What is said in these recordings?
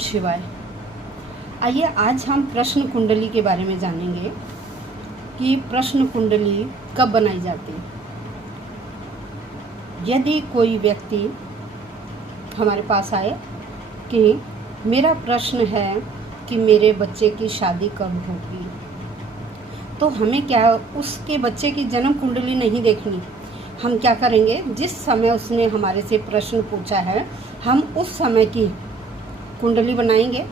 शिवाय। आइए आज हम प्रश्न कुंडली के बारे में जानेंगे कि प्रश्न कुंडली कब बनाई जाती है। यदि कोई व्यक्ति हमारे पास आए कि मेरा प्रश्न है कि मेरे बच्चे की शादी कब होगी, तो हमें क्या उसके बच्चे की जन्म कुंडली नहीं देखनी। हम क्या करेंगे, जिस समय उसने हमारे से प्रश्न पूछा है हम उस समय की कुंडली बनाएंगे,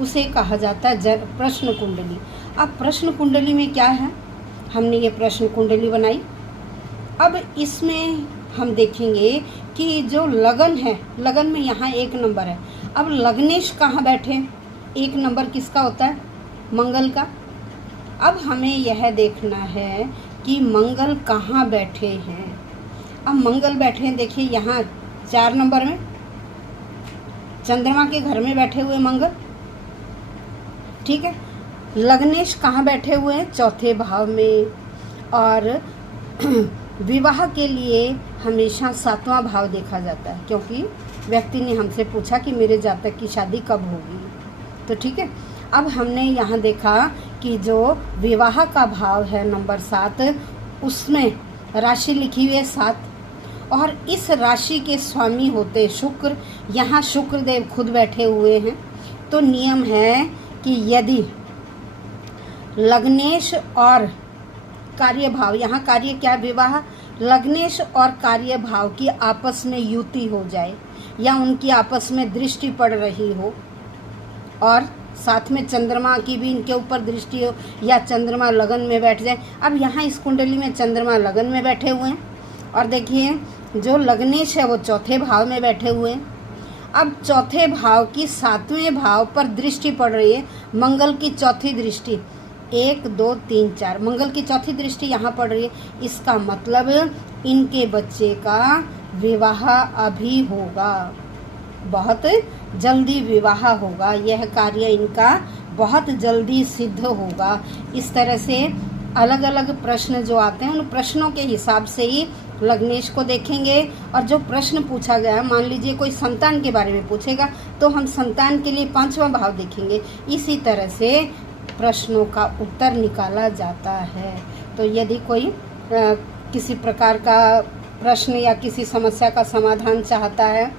उसे कहा जाता है प्रश्न कुंडली। अब प्रश्न कुंडली में क्या है, हमने ये प्रश्न कुंडली बनाई। अब इसमें हम देखेंगे कि जो लगन है, लगन में यहाँ 1 नंबर है। अब लग्नेश कहाँ बैठे, 1 नंबर किसका होता है, मंगल का। अब हमें यह देखना है कि मंगल कहाँ बैठे हैं। अब मंगल बैठे हैं, देखिए यहाँ 4 नंबर में, चंद्रमा के घर में बैठे हुए मंगल, ठीक है। लग्नेश कहाँ बैठे हुए हैं, 4थे भाव में। और विवाह के लिए हमेशा 7वां भाव देखा जाता है, क्योंकि व्यक्ति ने हमसे पूछा कि मेरे जातक की शादी कब होगी, तो ठीक है। अब हमने यहाँ देखा कि जो विवाह का भाव है नंबर 7, उसमें राशि लिखी हुई है 7, और इस राशि के स्वामी होते शुक्र। यहाँ शुक्रदेव खुद बैठे हुए हैं। तो नियम है कि यदि लग्नेश और कार्य भाव, यहाँ कार्य क्या, विवाह, लग्नेश और कार्य भाव की आपस में युति हो जाए या उनकी आपस में दृष्टि पड़ रही हो, और साथ में चंद्रमा की भी इनके ऊपर दृष्टि हो, या चंद्रमा लगन में बैठ जाए। अब यहाँ इस कुंडली में चंद्रमा लगन में बैठे हुए हैं, और देखिए जो लग्नेश है वो 4थे भाव में बैठे हुए हैं। अब 4थे भाव की 7वें भाव पर दृष्टि पड़ रही है, मंगल की 4थी दृष्टि, 1 2 3 4, मंगल की 4थी दृष्टि यहाँ पड़ रही है। इसका मतलब इनके बच्चे का विवाह अभी होगा, बहुत जल्दी विवाह होगा, यह कार्य इनका बहुत जल्दी सिद्ध होगा। इस तरह से अलग अलग प्रश्न जो आते हैं उन प्रश्नों के हिसाब से ही लग्नेश को देखेंगे। और जो प्रश्न पूछा गया है, मान लीजिए कोई संतान के बारे में पूछेगा तो हम संतान के लिए 5वां भाव देखेंगे। इसी तरह से प्रश्नों का उत्तर निकाला जाता है। तो यदि कोई किसी प्रकार का प्रश्न या किसी समस्या का समाधान चाहता है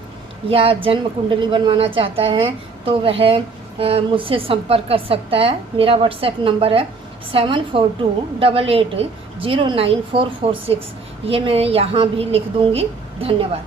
या जन्म कुंडली बनवाना चाहता है तो वह मुझसे संपर्क कर सकता है। मेरा व्हाट्सएप नंबर है 7428809446। ये मैं यहाँ भी लिख दूँगी। धन्यवाद।